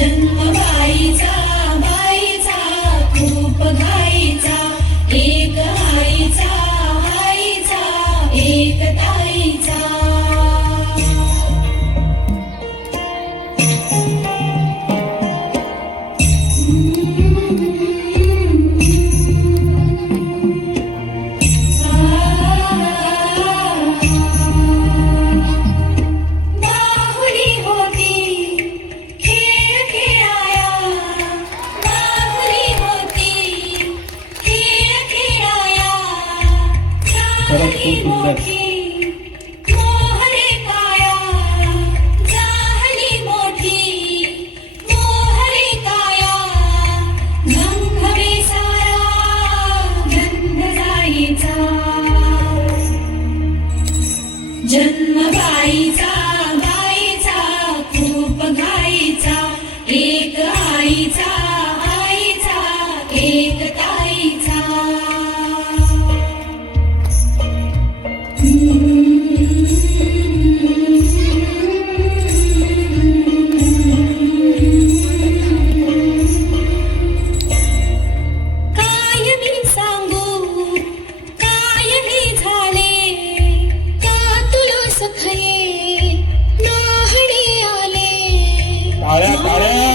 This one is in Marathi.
जन्म बाईचा बाईचा खूप घाईचा, एक आईचा आईचा एक ताईचा. खरंच खूप सुंदर. मोहरे काया झाली मोठी, मोहरे काया गंधवे सारा गंध जाईचा. जन्म बाईचा बाईचा खूप घाईचा, एक आईचा आईचा एक ताईचा. काय मी सांगू काय मी झाले, का तुला सखये नाहणे आले. टाळ्या टाळ्या.